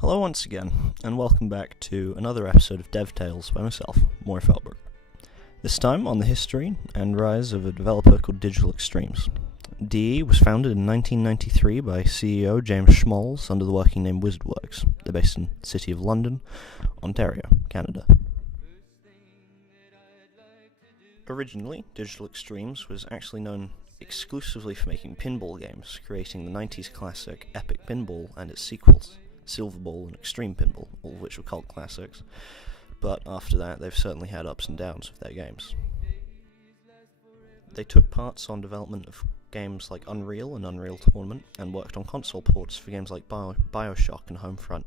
Hello once again, and welcome back to another episode of DevTales by myself, Maury Feldberg. This time on the history and rise of a developer called Digital Extremes. DE was founded in 1993 by CEO James Schmalz under the working name WizardWorks. They're based in the city of London, Ontario, Canada. Originally, Digital Extremes was actually known exclusively for making pinball games, creating the 90s classic Epic Pinball and its sequels, Silver Ball and Extreme Pinball, all of which were cult classics, but after that they've certainly had ups and downs with their games. They took parts on development of games like Unreal and Unreal Tournament, and worked on console ports for games like Bioshock and Homefront,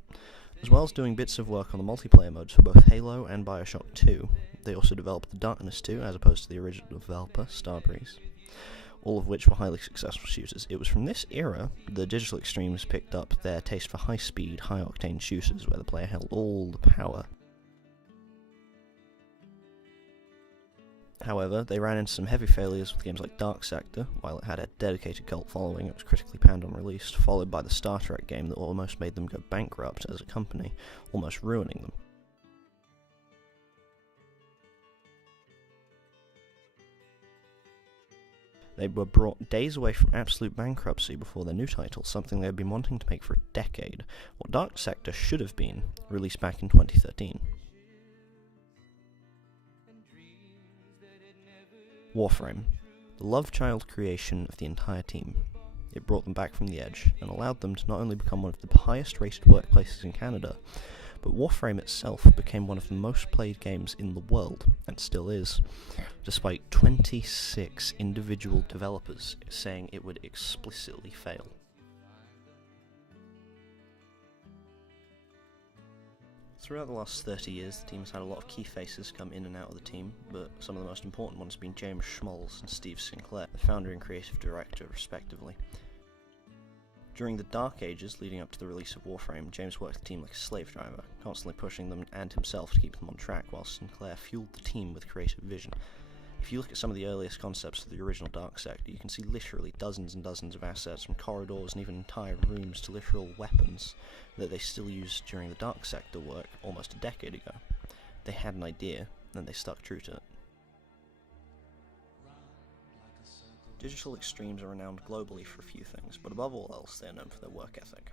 as well as doing bits of work on the multiplayer modes for both Halo and Bioshock 2. They also developed The Darkness 2, as opposed to the original developer, Starbreeze, all of which were highly successful shooters. It was from this era the Digital Extremes picked up their taste for high-speed, high-octane shooters, where the player held all the power. However, they ran into some heavy failures with games like Dark Sector. While it had a dedicated cult following, it was critically panned on release, followed by the Star Trek game that almost made them go bankrupt as a company, almost ruining them. They were brought days away from absolute bankruptcy before their new title, something they had been wanting to make for a decade, what Dark Sector should have been, released back in 2013. Warframe, the love child creation of the entire team. It brought them back from the edge, and allowed them to not only become one of the highest rated workplaces in Canada, but Warframe itself became one of the most played games in the world, and still is, despite 26 individual developers saying it would explicitly fail. Throughout the last 30 years, the team has had a lot of key faces come in and out of the team, but some of the most important ones have been James Schmalz and Steve Sinclair, the founder and creative director respectively. During the dark ages leading up to the release of Warframe, James worked the team like a slave driver, constantly pushing them and himself to keep them on track, while Sinclair fueled the team with creative vision. If you look at some of the earliest concepts of the original Dark Sector, you can see literally dozens and dozens of assets, from corridors and even entire rooms to literal weapons that they still use during the Dark Sector work almost a decade ago. They had an idea, and they stuck true to it. Digital Extremes are renowned globally for a few things, but above all else they are known for their work ethic.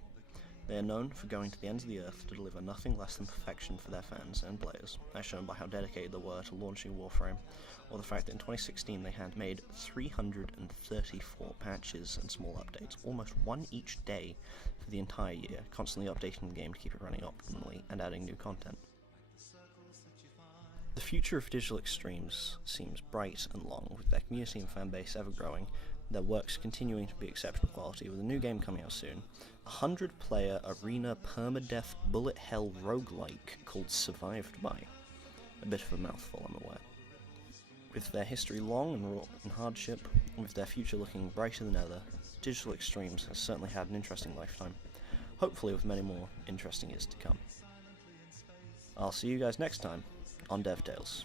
They are known for going to the ends of the earth to deliver nothing less than perfection for their fans and players, as shown by how dedicated they were to launching Warframe, or the fact that in 2016 they had made 334 patches and small updates, almost one each day for the entire year, constantly updating the game to keep it running optimally and adding new content. The future of Digital Extremes seems bright and long, with their community and fanbase ever growing, their works continuing to be exceptional quality, with a new game coming out soon, a 100-player arena permadeath bullet hell roguelike called Survived By. A bit of a mouthful, I'm aware. With their history long and wrought in hardship, and with their future looking brighter than ever, Digital Extremes has certainly had an interesting lifetime, hopefully with many more interesting years to come. I'll see you guys next time on DevTales.